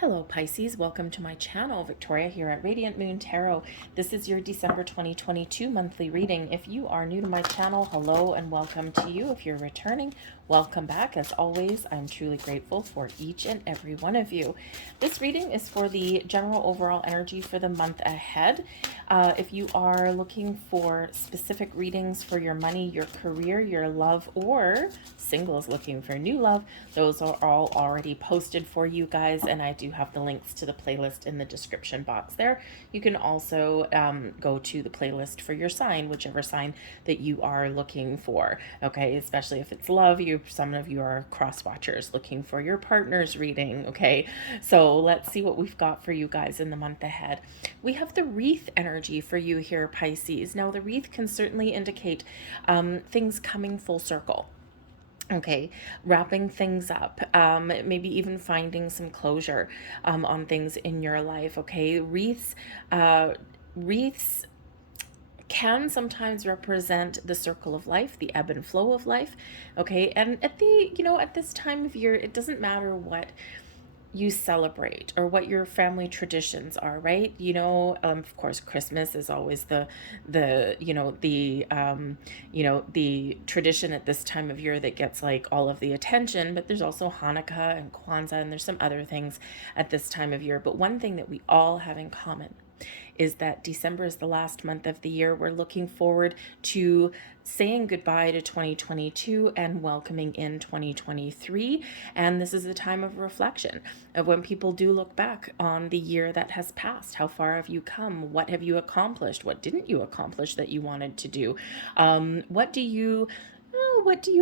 Hello Pisces, welcome to my channel. Victoria here at Radiant Moon Tarot. This is your December 2022 monthly reading. If you are new to my channel, hello and welcome to you. If you're returning, welcome back. As always, I'm truly grateful for each and every one of you. This reading is for the general overall energy for the month ahead. If you are looking for specific readings for your money, your career, your love, or singles looking for new love, those are all already posted for you guys, and I do have the links to the playlist in the description box there. You can also go to the playlist for your sign, whichever sign that you are looking for, okay? Especially if it's love, some of you are cross watchers looking for your partner's reading, okay? So let's see what we've got for you guys in the month ahead. We have the wreath energy for you here, Pisces. Now, the wreath can certainly indicate things coming full circle. Okay, wrapping things up, maybe even finding some closure on things in your life. Okay, wreaths can sometimes represent the circle of life, the ebb and flow of life. Okay, and at this time of year, it doesn't matter what you celebrate or what your family traditions are, right? Of course, Christmas is always the tradition at this time of year that gets like all of the attention. But there's also Hanukkah and Kwanzaa, and there's some other things at this time of year. But one thing that we all have in common is that December is the last month of the year. We're looking forward to saying goodbye to 2022 and welcoming in 2023. And this is a time of reflection of when people do look back on the year that has passed. How far have you come? What have you accomplished? What didn't you accomplish that you wanted to do? What do you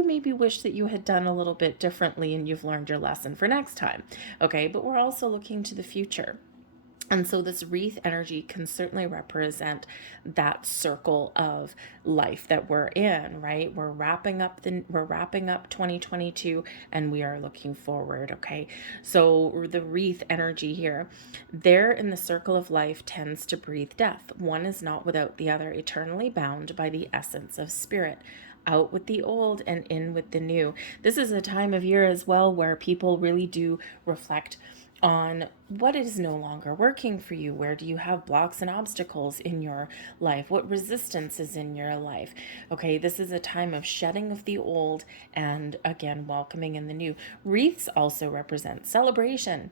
maybe wish that you had done a little bit differently and you've learned your lesson for next time? Okay, but we're also looking to the future. And so this wreath energy can certainly represent that circle of life that we're in, right? We're wrapping up 2022 and we are looking forward, okay? So the wreath energy here, there in the circle of life tends to breathe death. One is not without the other, eternally bound by the essence of spirit. Out with the old and in with the new. This is a time of year as well where people really do reflect on what is no longer working for you. Where do you have blocks and obstacles in your life? What resistance is in your life? Okay, this is a time of shedding of the old and again welcoming in the new. Wreaths also represent celebration,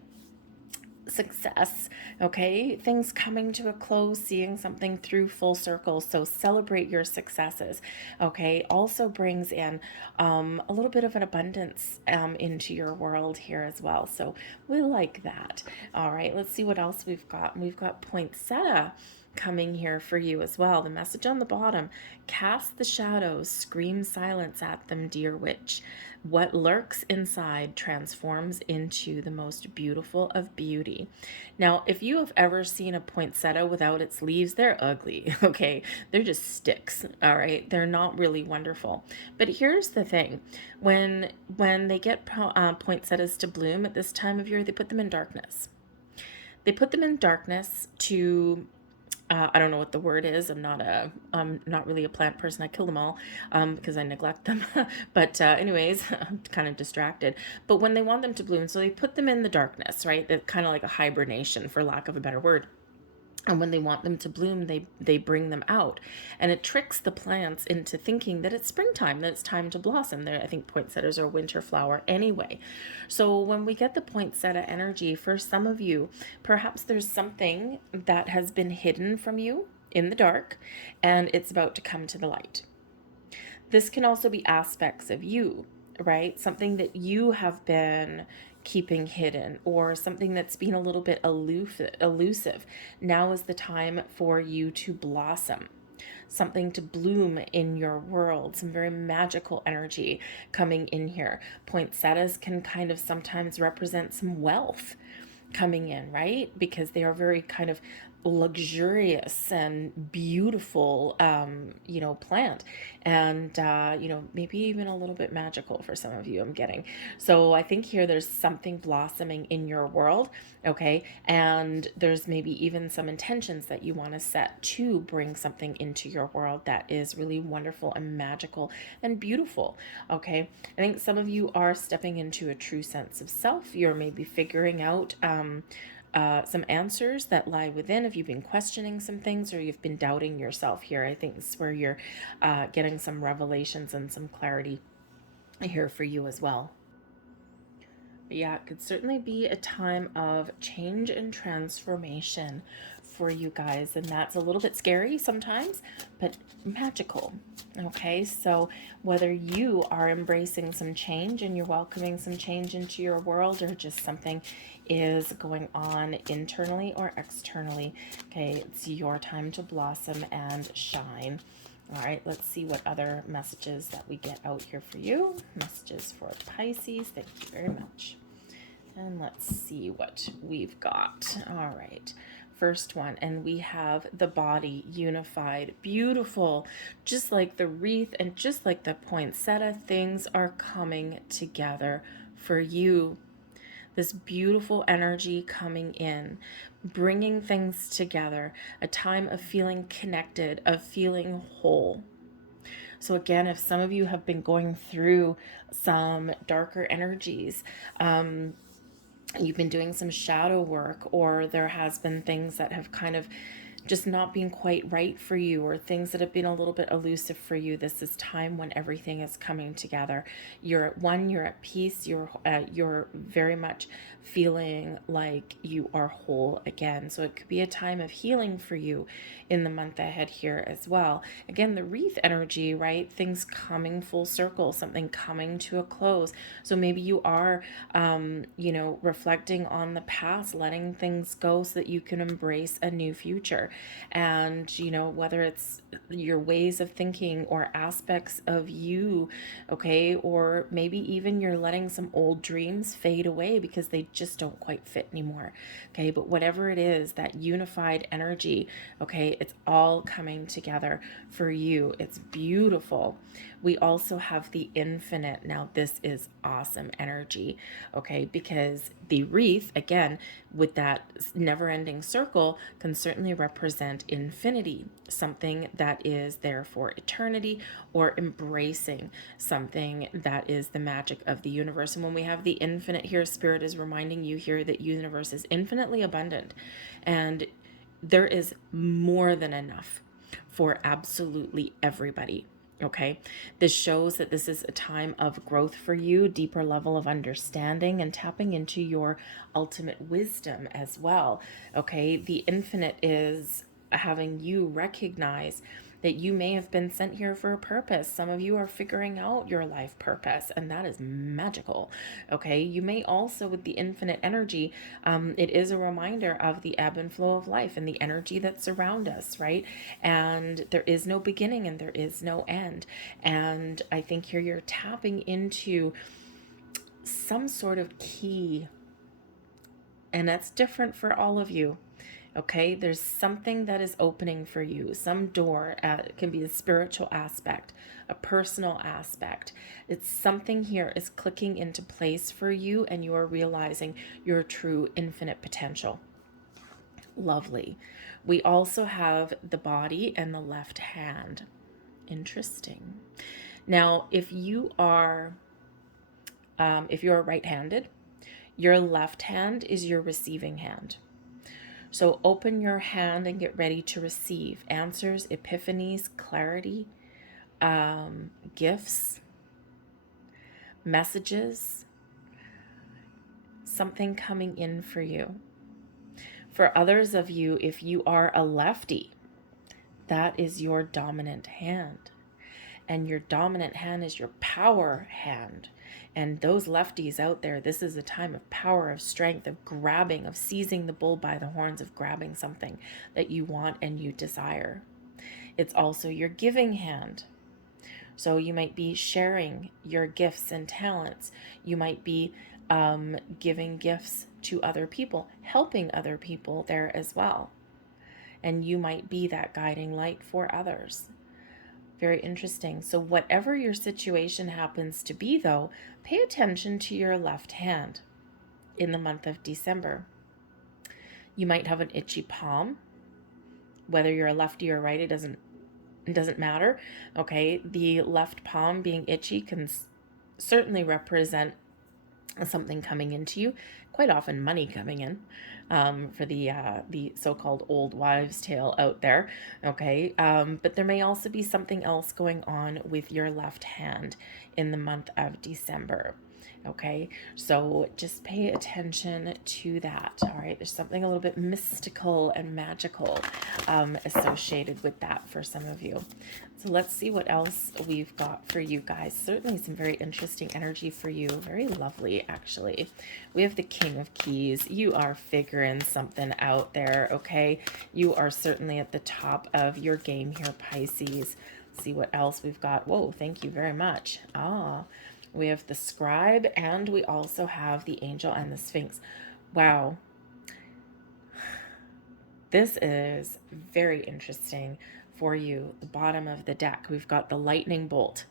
success, okay, things coming to a close, seeing something through full circle. So celebrate your successes, okay? Also brings in a little bit of an abundance into your world here as well. So we like that. All right, let's see what else we've got. We've got poinsettia coming here for you as well. The message on the bottom: cast the shadows, scream silence at them, dear witch. What lurks inside transforms into the most beautiful of beauty. Now, if you have ever seen a poinsettia without its leaves, they're ugly, okay? They're just sticks, all right? They're not really wonderful. But here's the thing. When they get poinsettias to bloom at this time of year, they put them in darkness. They put them in darkness to I don't know what the word is. I'm not really a plant person. I kill them all because I neglect them. But anyways, I'm kind of distracted. But when they want them to bloom, so they put them in the darkness, right? They're kind of like a hibernation, for lack of a better word. And when they want them to bloom, they bring them out. And it tricks the plants into thinking that it's springtime, that it's time to blossom. I think poinsettias are a winter flower anyway. So when we get the poinsettia energy, for some of you, perhaps there's something that has been hidden from you in the dark, and it's about to come to the light. This can also be aspects of you, right? Something that you have been keeping hidden, or something that's been a little bit elusive. Now is the time for you to blossom, something to bloom in your world, some very magical energy coming in here. Poinsettias can kind of sometimes represent some wealth coming in, right? Because they are very kind of luxurious and beautiful, plant. And, maybe even a little bit magical for some of you, I'm getting. So I think here there's something blossoming in your world, okay? And there's maybe even some intentions that you want to set to bring something into your world that is really wonderful and magical and beautiful, okay? I think some of you are stepping into a true sense of self. You're maybe figuring out, some answers that lie within if you've been questioning some things or you've been doubting yourself here. I think this is where you're getting some revelations and some clarity here for you as well. But yeah, it could certainly be a time of change and transformation for you guys. And that's a little bit scary sometimes, but magical. Okay, so whether you are embracing some change and you're welcoming some change into your world, or just something is going on internally or externally, okay, it's your time to blossom and shine. All right, let's see what other messages that we get out here for you. Messages for Pisces. Thank you very much. And let's see what we've got. All right. First one, and we have the body unified. Beautiful. Just like the wreath and just like the poinsettia, things are coming together for you. This beautiful energy coming in, bringing things together, a time of feeling connected, of feeling whole. So again, if some of you have been going through some darker energies, you've been doing some shadow work, or there has been things that have kind of just not being quite right for you, or things that have been a little bit elusive for you, this is time when everything is coming together. You're at peace. You're very much feeling like you are whole again. So it could be a time of healing for you in the month ahead here as well. Again, the wreath energy, right? Things coming full circle, something coming to a close. So maybe you are, reflecting on the past, letting things go so that you can embrace a new future. And, whether it's your ways of thinking or aspects of you, okay, or maybe even you're letting some old dreams fade away because they just don't quite fit anymore, okay, but whatever it is, that unified energy, okay, it's all coming together for you. It's beautiful. We also have the infinite. Now, this is awesome energy, okay, because the wreath, again, with that never-ending circle, can certainly represent infinity, something that is there for eternity, or embracing something that is the magic of the universe. And when we have the infinite here, Spirit is reminding you here that universe is infinitely abundant, and there is more than enough for absolutely everybody. Okay, this shows that this is a time of growth for you, deeper level of understanding, and tapping into your ultimate wisdom as well. Okay, the infinite is having you recognize that you may have been sent here for a purpose. Some of you are figuring out your life purpose, and that is magical. Okay, you may also, with the infinite energy, it is a reminder of the ebb and flow of life and the energy that's around us, right? And there is no beginning and there is no end. And I think here you're tapping into some sort of key, and that's different for all of you. Okay, there's something that is opening for you, some door. It can be a spiritual aspect, a personal aspect. It's something here is clicking into place for you, and you are realizing your true infinite potential. Lovely. We also have the body and the left hand. Interesting. Now, if you are right-handed, your left hand is your receiving hand. So open your hand and get ready to receive answers, epiphanies, clarity, gifts, messages, something coming in for you. For others of you, if you are a lefty, that is your dominant hand. And your dominant hand is your power hand. And those lefties out there, this is a time of power, of strength, of grabbing, of seizing the bull by the horns, of grabbing something that you want and you desire. It's also your giving hand. So you might be sharing your gifts and talents. You might be giving gifts to other people, helping other people there as well. and you might be that guiding light for others. Very interesting. So whatever your situation happens to be, though, pay attention to your left hand in the month of December. You might have an itchy palm. Whether you're a lefty or right, it doesn't matter. Okay, the left palm being itchy can certainly represent something coming into you, quite often money coming in, for the so-called old wives' tale out there. Okay, but there may also be something else going on with your left hand in the month of December. Okay, so just pay attention to that. All right, there's something a little bit mystical and magical associated with that for some of you. So let's see what else we've got for you guys. Certainly some very interesting energy for you. Very lovely, actually. We have the King of Keys. You are figuring something out there, okay? You are certainly at the top of your game here, Pisces. Let's see what else we've got. Whoa, thank you very much. We have the Scribe, and we also have the Angel and the Sphinx. Wow. This is very interesting for you. The bottom of the deck, we've got the lightning bolt,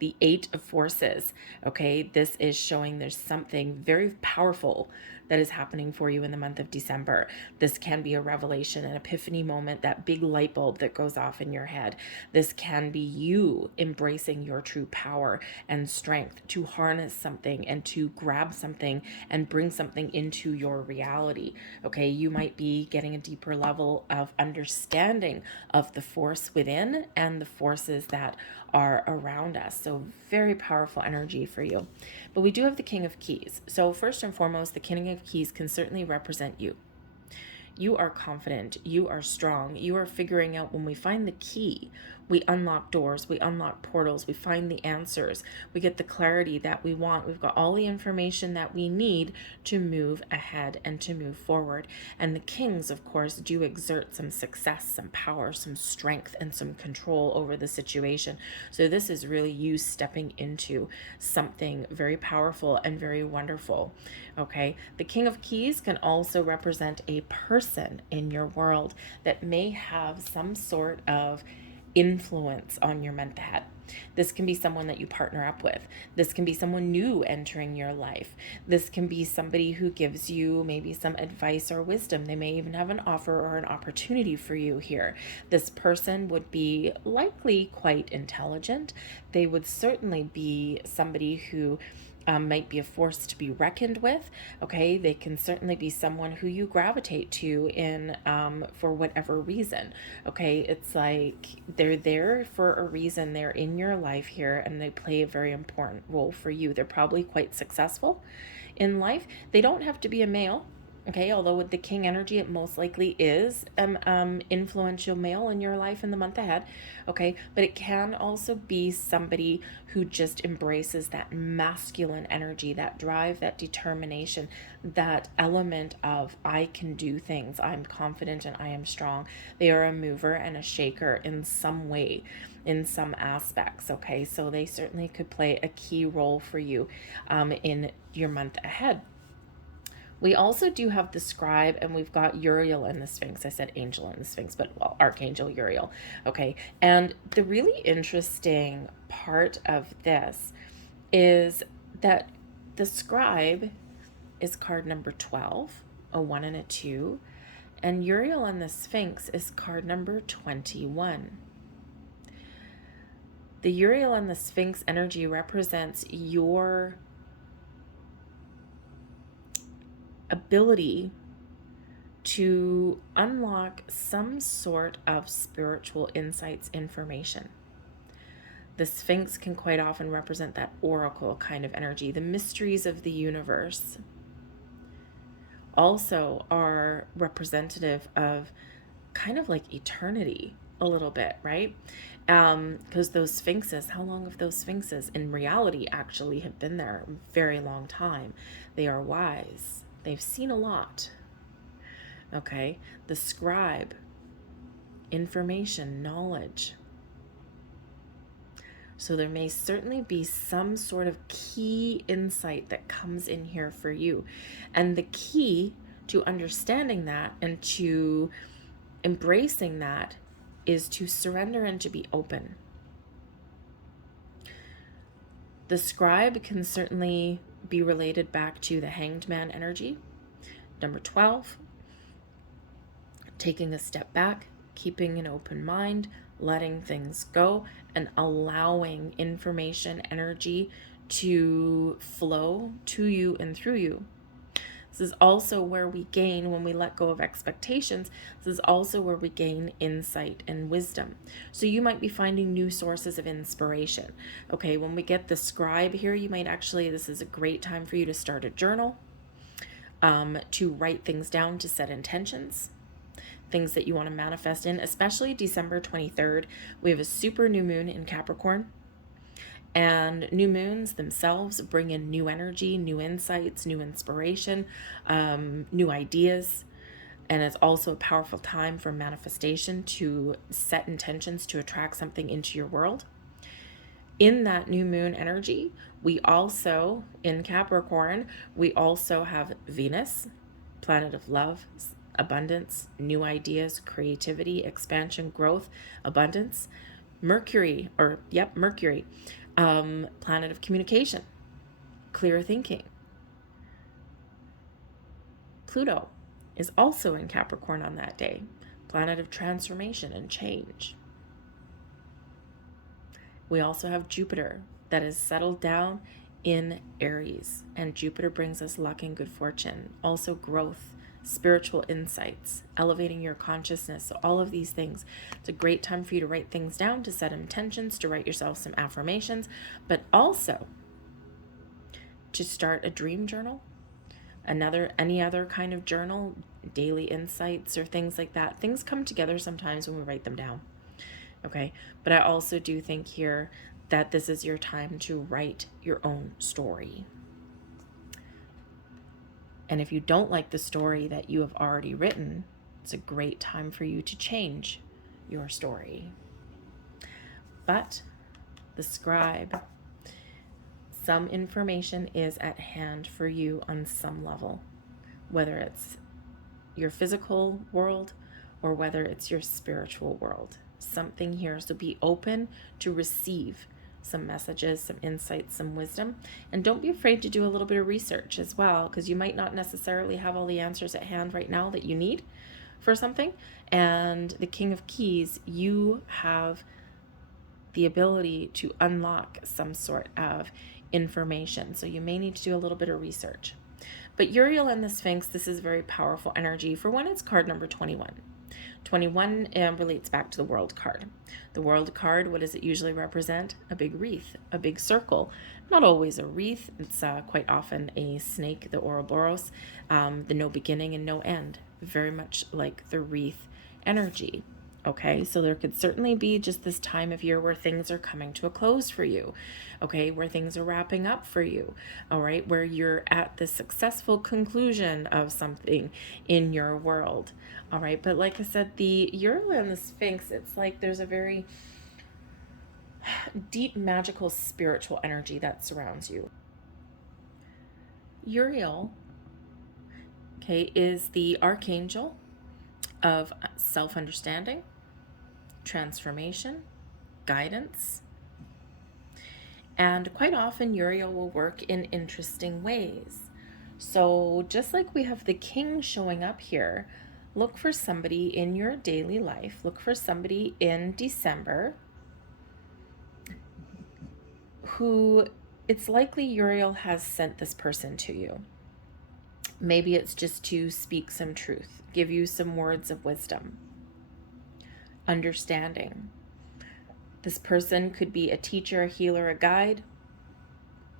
the 8 of forces. Okay, this is showing there's something very powerful that is happening for you in the month of December. This can be a revelation, an epiphany moment, that big light bulb that goes off in your head. This can be you embracing your true power and strength to harness something and to grab something and bring something into your reality. Okay, you might be getting a deeper level of understanding of the force within and the forces that are around us. So very powerful energy for you. But we do have the King of Keys. So first and foremost, the King of Keys can certainly represent you. You are confident, you are strong, you are figuring out, when we find the key, we unlock doors, we unlock portals, we find the answers, we get the clarity that we want. We've got all the information that we need to move ahead and to move forward. And the kings, of course, do exert some success, some power, some strength, and some control over the situation. So this is really you stepping into something very powerful and very wonderful. Okay, the King of Keys can also represent a person in your world that may have some sort of influence on your month ahead. This can be someone that you partner up with. This can be someone new entering your life. This can be somebody who gives you maybe some advice or wisdom. They may even have an offer or an opportunity for you here. This person would be likely quite intelligent. They would certainly be somebody who might be a force to be reckoned with. Okay, they can certainly be someone who you gravitate to in for whatever reason. Okay, it's like they're there for a reason. They're in your life here, and they play a very important role for you. They're probably quite successful in life. They don't have to be a male. Okay, although with the king energy, it most likely is influential male in your life in the month ahead. Okay, but it can also be somebody who just embraces that masculine energy, that drive, that determination, that element of I can do things, I'm confident and I am strong. They are a mover and a shaker in some way, in some aspects. Okay, so they certainly could play a key role for you in your month ahead. We also do have the Scribe, and we've got Uriel and the Sphinx. I said angel and the Sphinx, but well, Archangel Uriel. Okay, and the really interesting part of this is that the Scribe is card number 12, a 1 and a 2, and Uriel and the Sphinx is card number 21. The Uriel and the Sphinx energy represents your ability to unlock some sort of spiritual insights, information. The Sphinx can quite often represent that oracle kind of energy. The mysteries of the universe also are representative of kind of like eternity a little bit, right? Because those sphinxes, how long have those sphinxes in reality actually have been there? A very long time. They are wise. They've seen a lot. Okay, the Scribe, information, knowledge. So there may certainly be some sort of key insight that comes in here for you. And the key to understanding that and to embracing that is to surrender and to be open. The scribe can certainly be related back to the Hanged Man energy. Number 12, taking a step back, keeping an open mind, letting things go, and allowing information, energy to flow to you and through you. This is also where we gain, when we let go of expectations, this is also where we gain insight and wisdom. So you might be finding new sources of inspiration. Okay, when we get the scribe here, you might actually, this is a great time for you to start a journal, to write things down, to set intentions, things that you want to manifest in, especially December 23rd. We have a super new moon in Capricorn. And new moons themselves bring in new energy, new insights, new inspiration, new ideas. And it's also a powerful time for manifestation, to set intentions to attract something into your world. In that new moon energy, we also, in Capricorn, we also have Venus, planet of love, abundance, new ideas, creativity, expansion, growth, abundance. Mercury, planet of communication, clear thinking. Pluto is also in Capricorn on that day, planet of transformation and change. We also have Jupiter that is settled down in Aries, and Jupiter brings us luck and good fortune, also growth, spiritual insights, elevating your consciousness. So all of these things, it's a great time for you to write things down, to set intentions, to write yourself some affirmations, but also to start a dream journal, any other kind of journal, daily insights or things like that. Things come together sometimes when we write them down. Okay, but I also do think here that this is your time to write your own story. And if you don't like the story that you have already written, it's a great time for you to change your story. But the scribe, some information is at hand for you on some level, whether it's your physical world or whether it's your spiritual world. Something here, so be open to receive some messages, some insights, some wisdom, and don't be afraid to do a little bit of research as well, because you might not necessarily have all the answers at hand right now that you need for something. And the King of Keys, you have the ability to unlock some sort of information, so you may need to do a little bit of research. But Uriel and the Sphinx, this is very powerful energy. For one, it's card number 21. 21 relates back to the World card. The World card, what does it usually represent? A big wreath, a big circle. Not always a wreath. It's quite often a snake, the Ouroboros, the no beginning and no end. Very much like the wreath energy. Okay, so there could certainly be just this time of year where things are coming to a close for you. Okay, where things are wrapping up for you. All right, where you're at the successful conclusion of something in your world. All right, but like I said, the Uriel and the Sphinx, it's like there's a very deep, magical, spiritual energy that surrounds you. Uriel, okay, is the archangel of self-understanding, transformation, guidance, and quite often Uriel will work in interesting ways. So just like we have the king showing up here, look for somebody in your daily life, look for somebody in December who it's likely Uriel has sent this person to you. Maybe it's just to speak some truth, give you some words of wisdom, understanding. This person could be a teacher, a healer, a guide,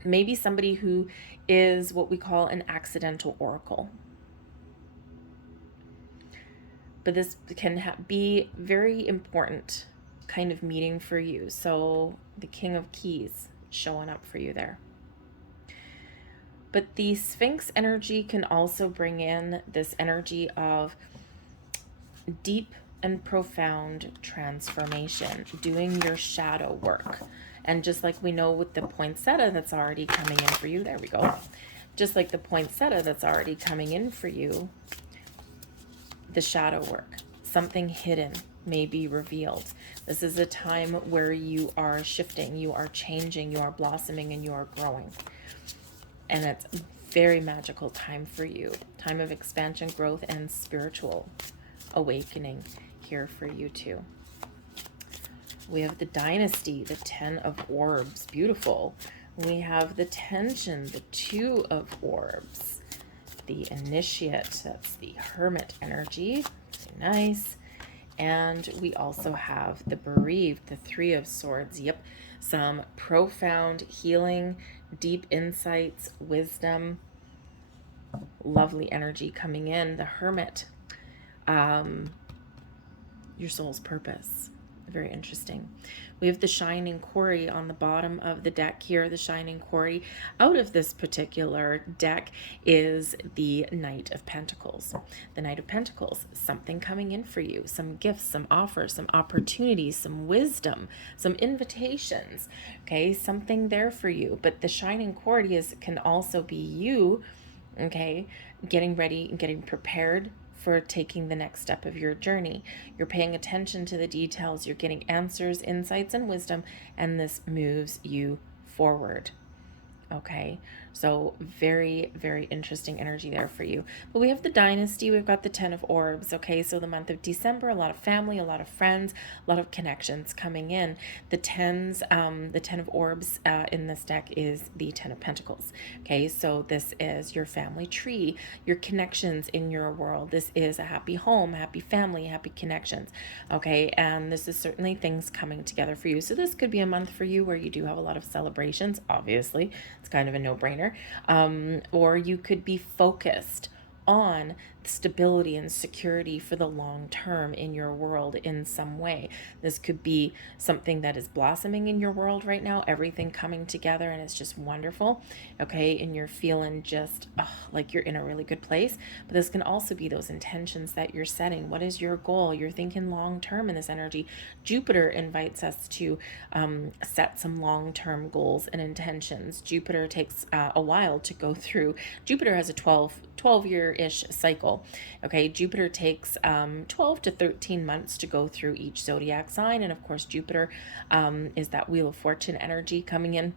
maybe somebody who is what we call an accidental oracle. But this can be very important kind of meeting for you. So the King of Keys showing up for you there. But the Sphinx energy can also bring in this energy of deep and profound transformation, doing your shadow work. And just like we know with the poinsettia that's already coming in for you, there we go. Just like the poinsettia that's already coming in for you, the shadow work. something hidden may be revealed. This is a time where you are shifting, you are changing, you are blossoming, and you are growing. And it's a very magical time for you. Time of expansion, growth, and spiritual awakening here for you too. We have the Dynasty, the Ten of Orbs. Beautiful. We have the Tension, the Two of Orbs. The Initiate, that's the Hermit energy. Very nice. And we also have the Bereaved, the Three of Swords. Yep, some profound healing, deep insights, wisdom, lovely energy coming in. The Hermit, your soul's purpose. Very interesting. We have the Shining Quarry on the bottom of the deck here. The Shining Quarry out of this particular deck is the Knight of Pentacles. The Knight of Pentacles, something coming in for you, some gifts, some offers, some opportunities, some wisdom, some invitations, okay, something there for you. But the Shining Quarry can also be you, okay, getting ready and getting prepared for taking the next step of your journey. You're paying attention to the details, you're getting answers, insights, and wisdom, and this moves you forward. Okay, so very, very interesting energy there for you. But we have the Dynasty, we've got the Ten of Orbs. Okay, so the month of December, a lot of family, a lot of friends, a lot of connections coming in. The Ten of Orbs in this deck is the Ten of Pentacles. Okay, so this is your family tree, your connections in your world. This is a happy home, happy family, happy connections. Okay, and this is certainly things coming together for you. So this could be a month for you where you do have a lot of celebrations, obviously. It's kind of a no-brainer. Or you could be focused on stability and security for the long term in your world in some way. This could be something that is blossoming in your world right now, everything coming together, and it's just wonderful, okay, and you're feeling just like you're in a really good place. But this can also be those intentions that you're setting. What is your goal? You're thinking long term in this energy. Jupiter invites us to set some long-term goals and intentions. Jupiter takes a while to go through. Jupiter has a 12-year-ish cycle. Okay, Jupiter takes 12 to 13 months to go through each zodiac sign. And of course, Jupiter is that Wheel of Fortune energy coming in.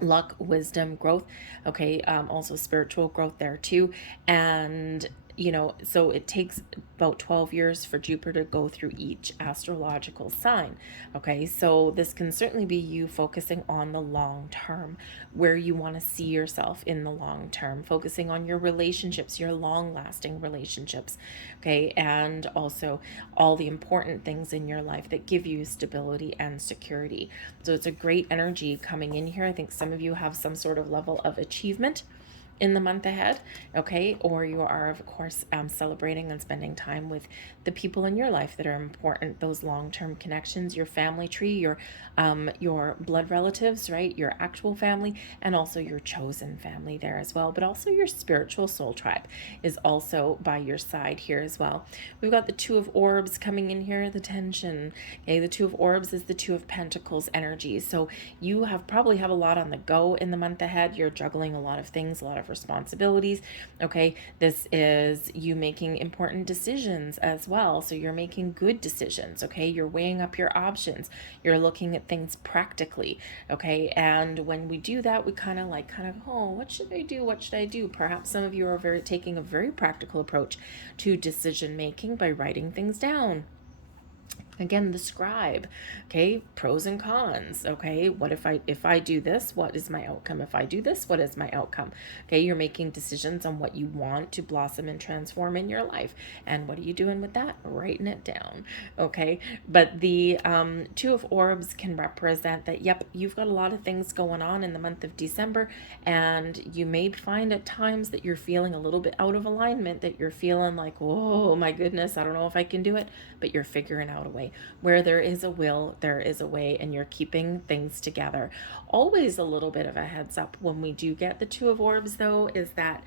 Luck, wisdom, growth. Okay, also spiritual growth there too. And so it takes about 12 years for Jupiter to go through each astrological sign. Okay, so this can certainly be you focusing on the long term, where you want to see yourself in the long term, focusing on your relationships, your long-lasting relationships. Okay, and also all the important things in your life that give you stability and security. So it's a great energy coming in here. I think some of you have some sort of level of achievement in the month ahead, okay, or you are of course celebrating and spending time with the people in your life that are important, those long-term connections, your family tree, your blood relatives, right, your actual family, and also your chosen family there as well. But also your spiritual soul tribe is also by your side here as well. We've got the Two of Orbs coming in here, the Tension. Okay, the Two of Orbs is the Two of Pentacles energy. So you probably have a lot on the go in the month ahead. You're juggling a lot of things, a lot of responsibilities. Okay, this is you making important decisions as well. So you're making good decisions. Okay, you're weighing up your options. You're looking at things practically. Okay, and when we do that, we kind of oh, what should I do? What should I do? Perhaps some of you are taking a very practical approach to decision making by writing things down. Again, the scribe, okay, pros and cons, okay, what if I do this, what is my outcome? If I do this, what is my outcome? Okay, you're making decisions on what you want to blossom and transform in your life. And what are you doing with that? Writing it down, okay? But the Two of Orbs can represent that, yep, you've got a lot of things going on in the month of December, and you may find at times that you're feeling a little bit out of alignment, that you're feeling like, oh my goodness, I don't know if I can do it, but you're figuring out a way. Where there is a will, there is a way, and you're keeping things together. Always a little bit of a heads up when we do get the Two of Orbs, though, is that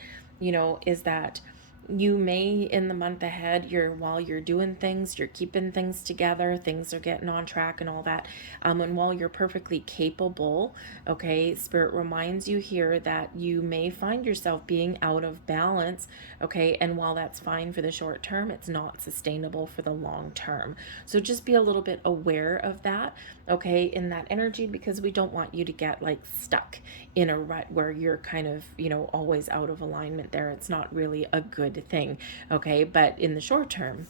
you may, in the month ahead, while you're doing things, you're keeping things together, things are getting on track and all that. And while you're perfectly capable, okay, Spirit reminds you here that you may find yourself being out of balance, okay, and while that's fine for the short term, it's not sustainable for the long term. So just be a little bit aware of that, okay, in that energy, because we don't want you to get like stuck in a rut where you're kind of, always out of alignment there. It's not really a good thing, okay? But in the short term,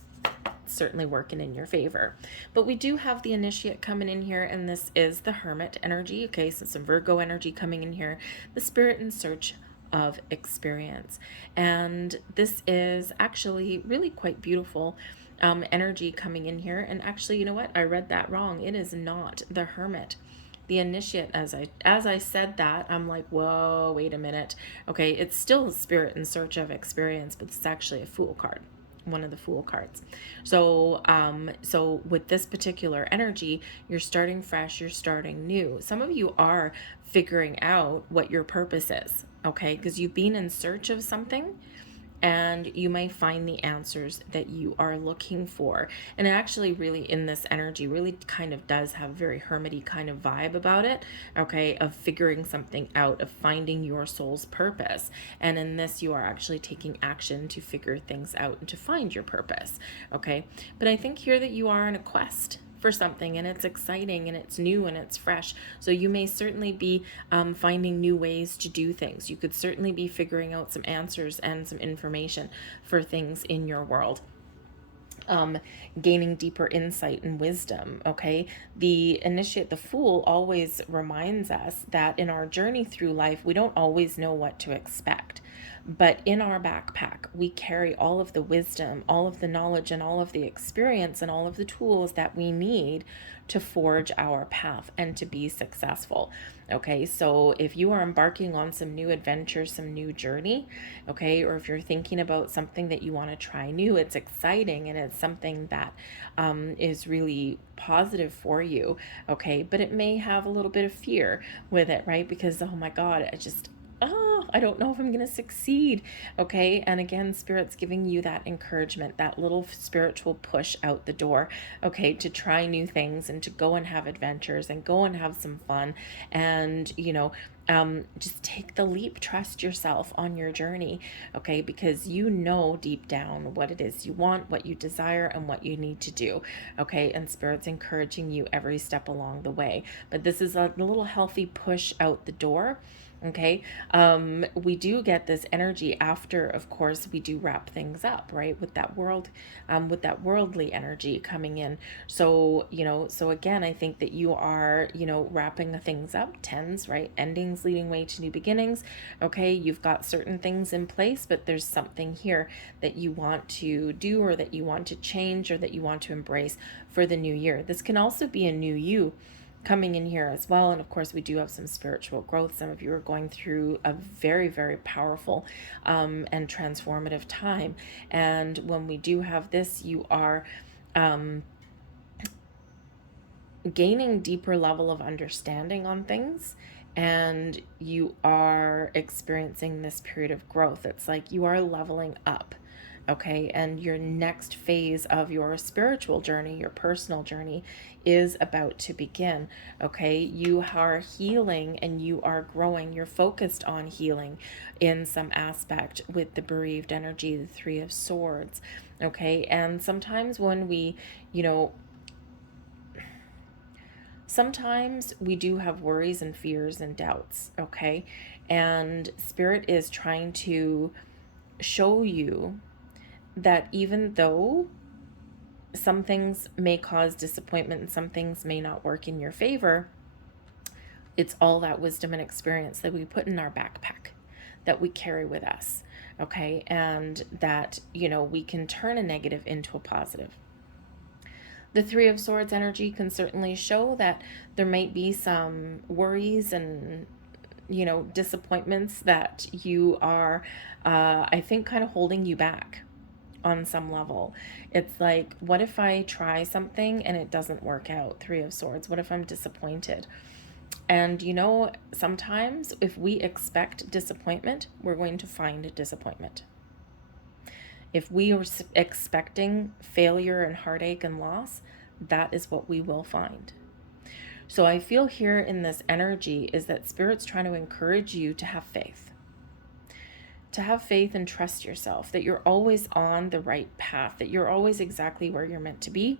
it's certainly working in your favor. But we do have the initiate coming in here, and this is the hermit energy, okay? So some Virgo energy coming in here, the spirit in search of experience. And this is actually really quite beautiful energy coming in here. And actually, you know what? I read that wrong. It is not the hermit. The initiate, as I said that, I'm like, whoa, wait a minute. Okay, it's still spirit in search of experience, but it's actually a fool card, one of the fool cards. So so with this particular energy, you're starting fresh, you're starting new. Some of you are figuring out what your purpose is, okay, because you've been in search of something, and you may find the answers that you are looking for. And it actually really, in this energy, really kind of does have a very hermity kind of vibe about it, okay, of figuring something out, of finding your soul's purpose. And in this, you are actually taking action to figure things out and to find your purpose, okay? But I think here that you are on a quest for something, and it's exciting and it's new and it's fresh. So you may certainly be finding new ways to do things. You could certainly be figuring out some answers and some information for things in your world. Gaining deeper insight and wisdom, okay? The initiate, the fool, always reminds us that in our journey through life, we don't always know what to expect. But in our backpack, we carry all of the wisdom, all of the knowledge, and all of the experience, and all of the tools that we need to forge our path and to be successful. Okay, so if you are embarking on some new adventure, some new journey, okay, or if you're thinking about something that you want to try new, it's exciting and it's something that is really positive for you, okay, but it may have a little bit of fear with it, right? Because, oh my God, I don't know if I'm going to succeed. Okay. And again, Spirit's giving you that encouragement, that little spiritual push out the door. Okay. To try new things and to go and have adventures and go and have some fun. And, just take the leap, trust yourself on your journey. Okay. Because you know deep down what it is you want, what you desire, and what you need to do. Okay. And Spirit's encouraging you every step along the way. But this is a little healthy push out the door. Okay. We do get this energy after, of course, we do wrap things up, right? With that worldly energy coming in. So, so again, I think that you are, wrapping the things up, tens, right? Endings leading way to new beginnings. Okay. You've got certain things in place, but there's something here that you want to do, or that you want to change, or that you want to embrace for the new year. This can also be a new you coming in here as well. And of course, we do have some spiritual growth. Some of you are going through a very, very powerful and transformative time. And when we do have this, you are gaining deeper level of understanding on things, and you are experiencing this period of growth. It's like you are leveling up. Okay, and your next phase of your spiritual journey, your personal journey, is about to begin. Okay, you are healing and you are growing. You're focused on healing in some aspect with the bereaved energy, the Three of Swords. Okay, and sometimes when we, sometimes we do have worries and fears and doubts. Okay, and Spirit is trying to show you that even though some things may cause disappointment and some things may not work in your favor, it's all that wisdom and experience that we put in our backpack, that we carry with us, okay? And that, we can turn a negative into a positive. The Three of Swords energy can certainly show that there might be some worries and disappointments that you are, I think, kind of holding you back on some level. It's like, what if I try something and it doesn't work out? Three of Swords. What if I'm disappointed? And sometimes if we expect disappointment, we're going to find disappointment. If we are expecting failure and heartache and loss, that is what we will find. So I feel here in this energy is that Spirit's trying to encourage you to have faith. To have faith and trust yourself, that you're always on the right path, that you're always exactly where you're meant to be,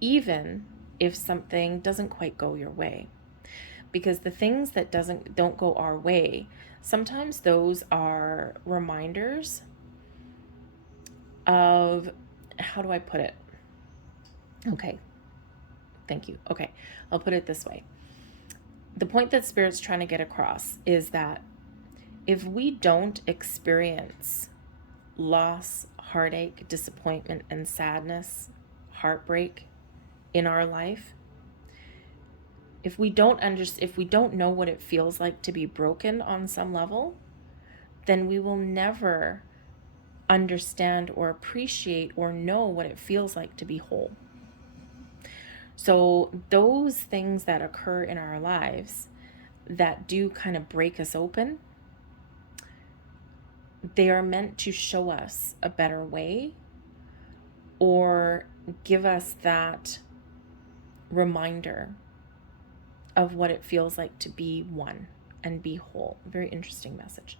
even if something doesn't quite go your way. Because the things that don't go our way, sometimes those are reminders of, how do I put it? Okay, thank you. Okay, I'll put it this way. The point that Spirit's trying to get across is that if we don't experience loss, heartache, disappointment, and sadness, heartbreak in our life, if we don't know what it feels like to be broken on some level, then we will never understand or appreciate or know what it feels like to be whole. So those things that occur in our lives that do kind of break us open, they are meant to show us a better way or give us that reminder of what it feels like to be one and be whole. Very interesting message.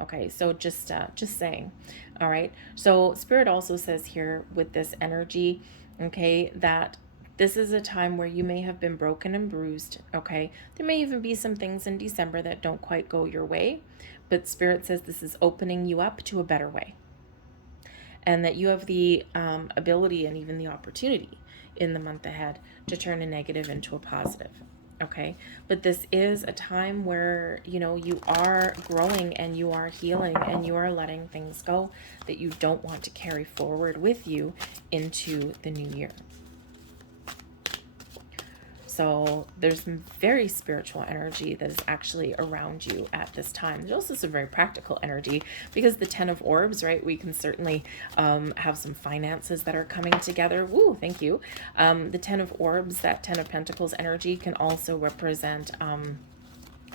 Okay, so just saying. All right, so Spirit also says here with this energy, okay, that this is a time where you may have been broken and bruised, okay? There may even be some things in December that don't quite go your way, but Spirit says this is opening you up to a better way. And that you have the ability and even the opportunity in the month ahead to turn a negative into a positive. Okay, but this is a time where, you are growing and you are healing and you are letting things go that you don't want to carry forward with you into the new year. So there's some very spiritual energy that is actually around you at this time. There's also some very practical energy because the 10 of Orbs, right? We can certainly have some finances that are coming together. Woo, thank you. The 10 of Orbs, that 10 of Pentacles energy can also represent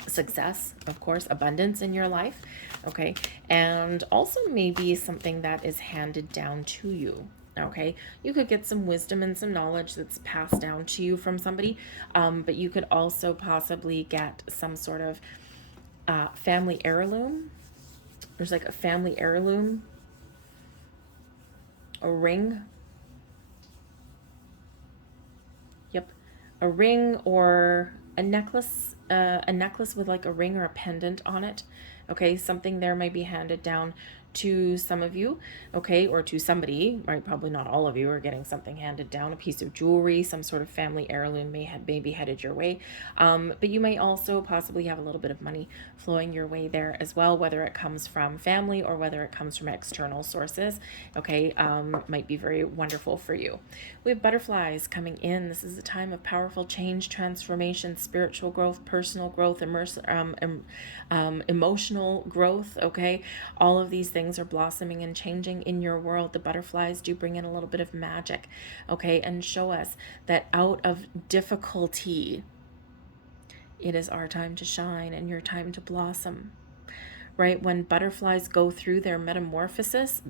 success, of course, abundance in your life, okay? And also maybe something that is handed down to you. Okay, you could get some wisdom and some knowledge that's passed down to you from somebody, but you could also possibly get some sort of family heirloom. There's like a family heirloom, a ring. Yep, a ring or a necklace with like a ring or a pendant on it. Okay, something there might be handed down to some of you, okay, or to somebody, right? Probably not all of you are getting something handed down, a piece of jewelry, some sort of family heirloom may be headed your way, but you may also possibly have a little bit of money flowing your way there as well, whether it comes from family or whether it comes from external sources, okay, might be very wonderful for you. We have butterflies coming in. This is a time of powerful change, transformation, spiritual growth, personal growth, emotional growth, okay? All of these things are blossoming and changing in your world. The butterflies do bring in a little bit of magic, okay, and show us that out of difficulty, it is our time to shine and your time to blossom, right? When butterflies go through their metamorphosis,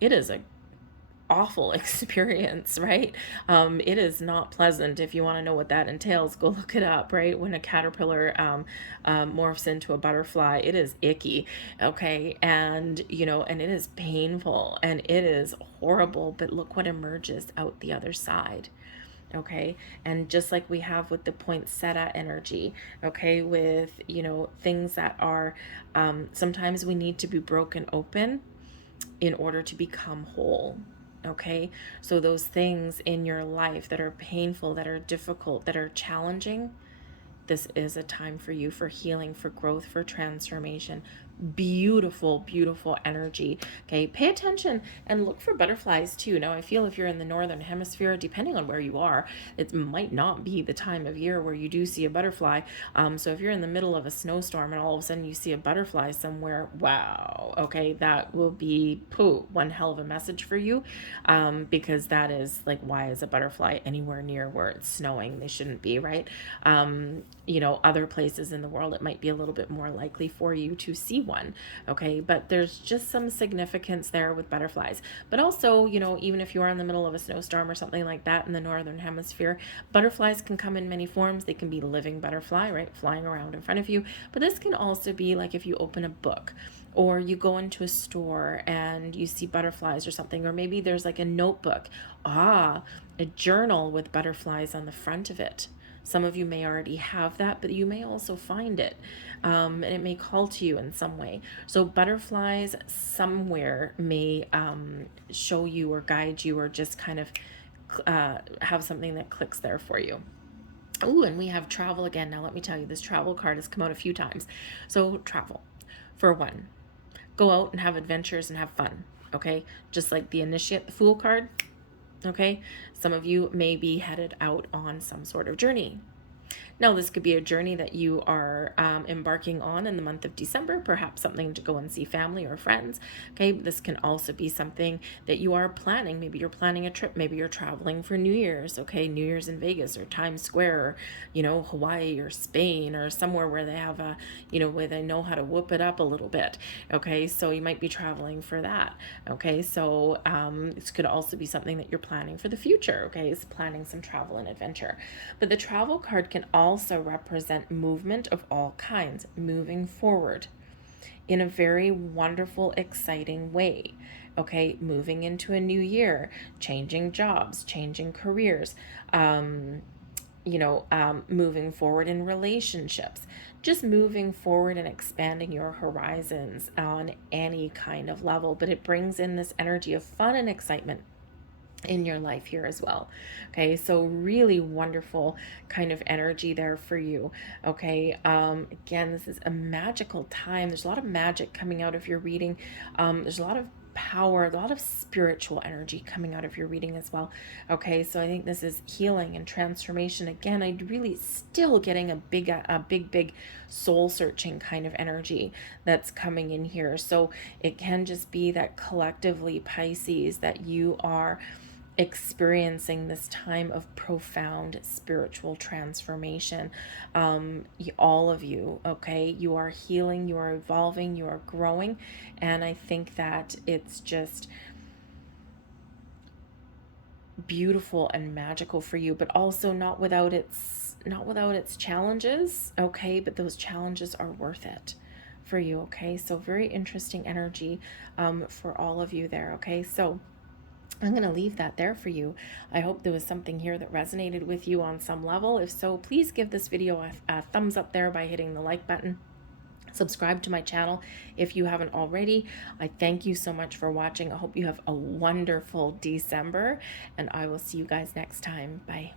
it is a awful experience, right? It is not pleasant. If you want to know what that entails, go look it up, right? When a caterpillar morphs into a butterfly, it is icky, okay? And, and it is painful and it is horrible, but look what emerges out the other side. Okay, and just like we have with the poinsettia energy, okay, with things that are sometimes we need to be broken open in order to become whole. Okay, so those things in your life that are painful, that are difficult, that are challenging, this is a time for you for healing, for growth, for transformation. Beautiful, beautiful energy. Okay, pay attention and look for butterflies too. Now, I feel if you're in the northern hemisphere, depending on where you are, it might not be the time of year where you do see a butterfly. So if you're in the middle of a snowstorm and all of a sudden you see a butterfly somewhere, wow, okay, that will be one hell of a message for you, because that is like, why is a butterfly anywhere near where it's snowing? They shouldn't be, right? Other places in the world, it might be a little bit more likely for you to see one. one, okay? But there's just some significance there with butterflies. But also, you know, even if you are in the middle of a snowstorm or something like that in the northern hemisphere, butterflies can come in many forms. They can be living butterfly, right, flying around in front of you. But this can also be like if you open a book, or you go into a store and you see butterflies or something, or maybe there's like a notebook, a journal with butterflies on the front of it. Some of you may already have that, but you may also find it, and it may call to you in some way. So butterflies somewhere may show you or guide you, or just kind of have something that clicks there for you. Oh, and we have travel again. Now let me tell you, this travel card has come out a few times. So travel, for one, go out and have adventures and have fun, okay? Just like the Initiate, the Fool card, okay? Some of you may be headed out on some sort of journey. Now, this could be a journey that you are embarking on in the month of December, perhaps something to go and see family or friends. Okay, this can also be something that you are planning. Maybe you're planning a trip. Maybe you're traveling for New Year's. Okay, New Year's in Vegas or Times Square, or, you know, Hawaii or Spain, or somewhere where they have a, you know, where they know how to whoop it up a little bit. Okay, so you might be traveling for that. Okay, so this could also be something that you're planning for the future. Okay, it's planning some travel and adventure. But the travel card can also represent movement of all kinds, moving forward in a very wonderful, exciting way. Okay, moving into a new year, changing jobs, changing careers, moving forward in relationships, just moving forward and expanding your horizons on any kind of level. But it brings in this energy of fun and excitement in your life here as well. Okay, so really wonderful kind of energy there for you. Okay, again, this is a magical time. There's a lot of magic coming out of your reading. There's a lot of power, a lot of spiritual energy coming out of your reading as well. Okay, so I think this is healing and transformation. Again, I really still getting a big soul searching kind of energy that's coming in here. So it can just be that collectively, Pisces, that you are experiencing this time of profound spiritual transformation. All of you, okay, you are healing, you are evolving, you are growing, and I think that it's just beautiful and magical for you, but also not without its challenges. Okay, but those challenges are worth it for you. Okay, so very interesting energy for all of you there. Okay, so I'm going to leave that there for you. I hope there was something here that resonated with you on some level. If so, please give this video a thumbs up there by hitting the like button. Subscribe to my channel if you haven't already. I thank you so much for watching. I hope you have a wonderful December, and I will see you guys next time. Bye.